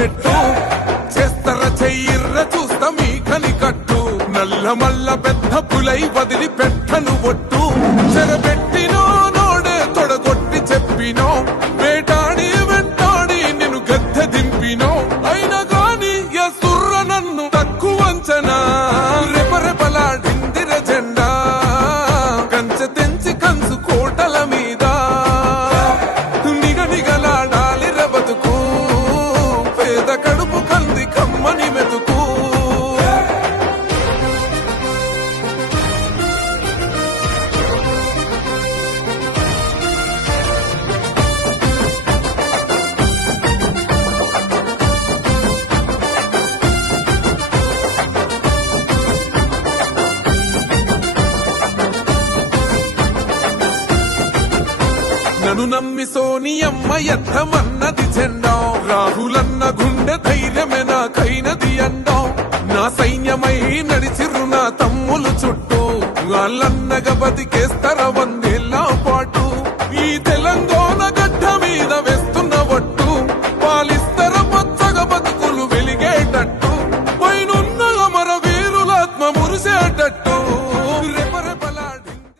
మెట్టు చేస్తర చెయ్యిర్ర చూస్తా మీ కనికట్టు నల్ల మల్ల పెద్ద పులై వదిలి పెట్టను ఒట్టు చెరబెట్టినో నోడే తొడగొట్టి చెప్పినో వేటాడి వెంటాడి నిన్ను గద్దె దింపినో అయినా గాని ఎసుర్ర నన్ను తక్కువ అంచనా రెపరెపలాడిందిర జెండా కంచె తెంచి కంచు కోటల మీద నిగనిగలాడాలి రబతుకు పేద కడుపు కంది కమ్మని మెతుకు నన్ను నమ్మి సోనియమ్మ ఎత్తమన్నది జెండా రాహులన్న గుండె ధైర్యమే నాకైనది అండా నా సైన్యమై నడిచిరు నా తమ్ములు చుట్టూ వాళ్ళన్నగా బతికేస్తర